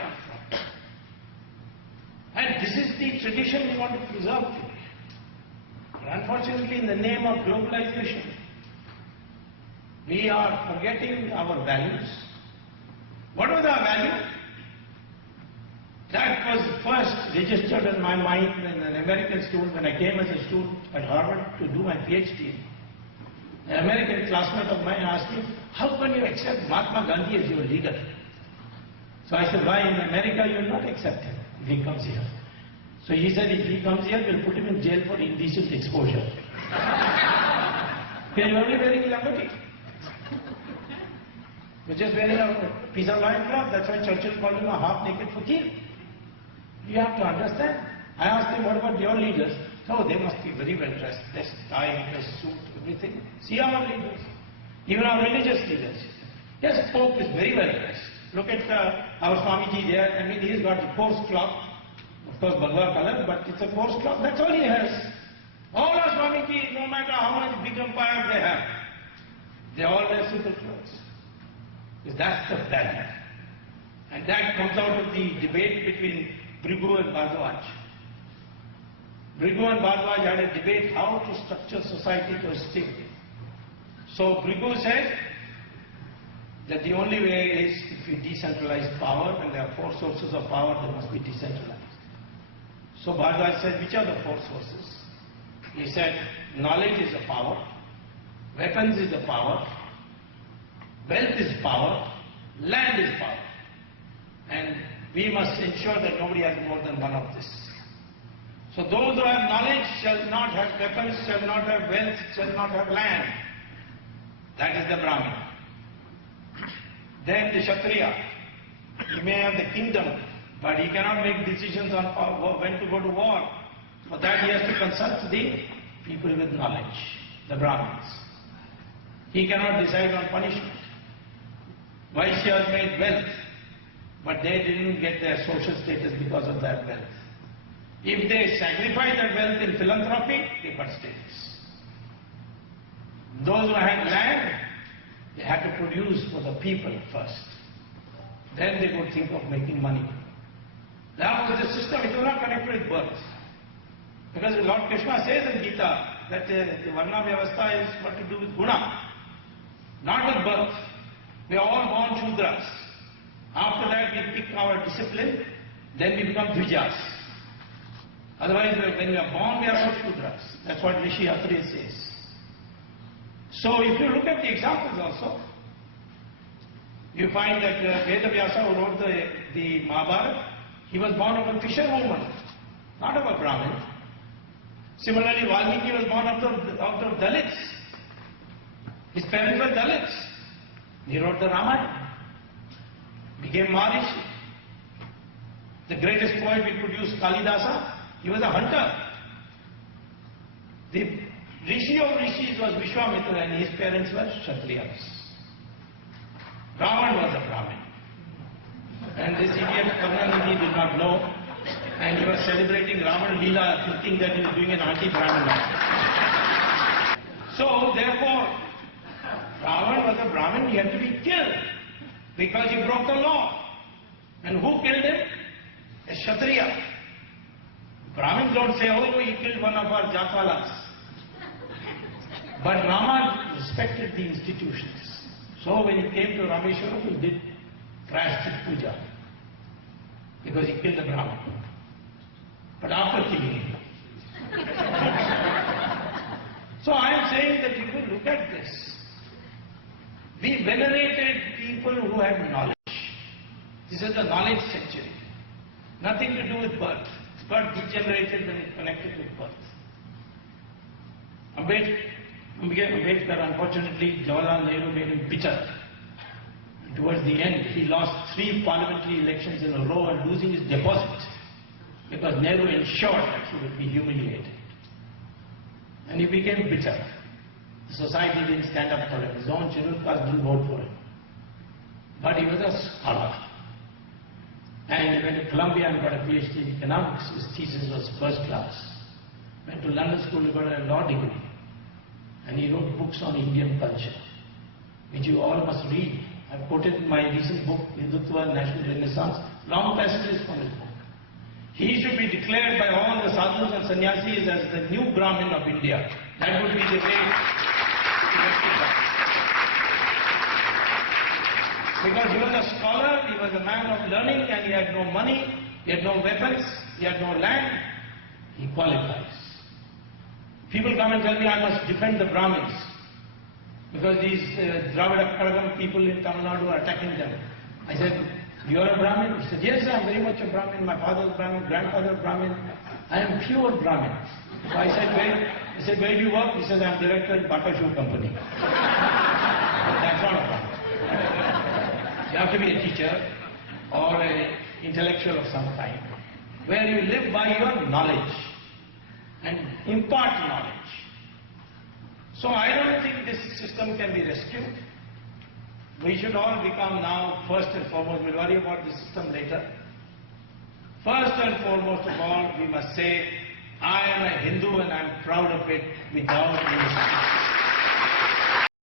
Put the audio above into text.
come from. And this is the tradition we want to preserve today. But unfortunately, in the name of globalization, we are forgetting our values. What was our value? That was first registered in my mind when an American student, when I came as a student at Harvard to do my PhD. An American classmate of mine asked me, how can you accept Mahatma Gandhi as your leader? So I said, why in America you will not accept him if he comes here? So he said, if he comes here, we'll put him in jail for indecent exposure. He was only wearing lambetti. He was just wearing a piece of loincloth. That's why Churchill called him a half-naked fakir. You have to understand. I asked him, what about your leaders? Oh, they must be very well dressed. Dress tie, dress suit, everything. See our leaders. Even our religious leaders. Yes, Pope is very well dressed. Look at our Swamiji there. I mean, he's got a coarse cloth. Of course, Bangla color, but it's a coarse cloth. That's all he has. All our Swamiji, no matter how much big empire they have, they all wear simple clothes. Because that's the value. And that comes out of the debate between Brigu and Bhardwaj. Brigu and Bhardwaj had a debate how to structure society to a state. So Brigu said that the only way is if we decentralize power, and there are four sources of power, they must be decentralized. So Bhardwaj said, which are the four sources? He said, knowledge is a power, weapons is a power, wealth is power, land is power. And we must ensure that nobody has more than one of this. So those who have knowledge shall not have weapons, shall not have wealth, shall not have land. That is the Brahmin. Then the kshatriya. He may have the kingdom, but he cannot make decisions on when to go to war. For that he has to consult the people with knowledge, the Brahmins. He cannot decide on punishment. Vaishyas made wealth, but they didn't get their social status because of that wealth. If they sacrifice that wealth in philanthropy, they got status. Those who had land, they had to produce for the people first. Then they could think of making money. That was the system. It was not connected with birth. Because Lord Krishna says in Gita that the Varana Vyavastha is what to do with guna, not with birth. We are all born shoodras. After that we pick our discipline, then we become dvijas. Otherwise, when we are born, we are not shoodras. That's what Rishi Atreya says. So if you look at the examples also, you find that Vedavyasa, who wrote the Mahabharata, he was born of a fisherwoman, not of a Brahmin. Similarly, Valmiki was born out of Dalits. His parents were Dalits. He wrote the Ramayana, became Maharishi. The greatest poet we produced, Kalidasa, he was a hunter. The Rishi of Rishis was Vishwamitra and his parents were Kshatriyas. Raavan was a Brahmin. And this idiot Karnanidhi did not know, and he was celebrating Raavan Leela thinking that he was doing an anti-Brahmin act. So therefore, Raavan was a Brahmin, he had to be killed because he broke the law. And who killed him? A Kshatriya. Brahmins don't say, oh, he killed one of our Jatwalas. But Rama respected the institutions. So when he came to Rameshwaram, he did Prashchit Puja. Because he killed the Brahmin. But after killing him. So I am saying that you could look at this. We venerated people who had knowledge. This is the knowledge century. Nothing to do with birth. It got degenerated when it connected with birth. Ambedkar, unfortunately, Jawaharlal Nehru made him bitter. Towards the end, he lost 3 parliamentary elections in a row and losing his deposit because Nehru ensured that he would be humiliated. And he became bitter. The society didn't stand up for him. His own scheduled caste didn't vote for him. But he was a scholar. And he went to Columbia and got a PhD in economics. His thesis was first class. Went to London School and got a law degree. And he wrote books on Indian culture, which you all must read. I've quoted in my recent book, Hindutva and National Renaissance, long passages from his book. He should be declared by all the sadhus and sannyasis as the new Brahmin of India. That would be the way to rectify. Because he was a scholar, he was a man of learning, and he had no money, he had no weapons, he had no land. He qualifies. People come and tell me I must defend the Brahmins because these Dravida Kadagam people in Tamil Nadu are attacking them. I said, you are a Brahmin? He said, yes, I am very much a Brahmin. My father is Brahmin, grandfather is Brahmin. I am pure Brahmin. So I said, where do you work? He says, I am director in Bata Shoe Company. That's not a Brahmin. You have to be a teacher or an intellectual of some kind, where you live by your knowledge and impart knowledge. So I don't think this system can be rescued. We should all become now, first and foremost, we'll worry about the system later. First and foremost of all, we must say, I am a Hindu and I am proud of it without any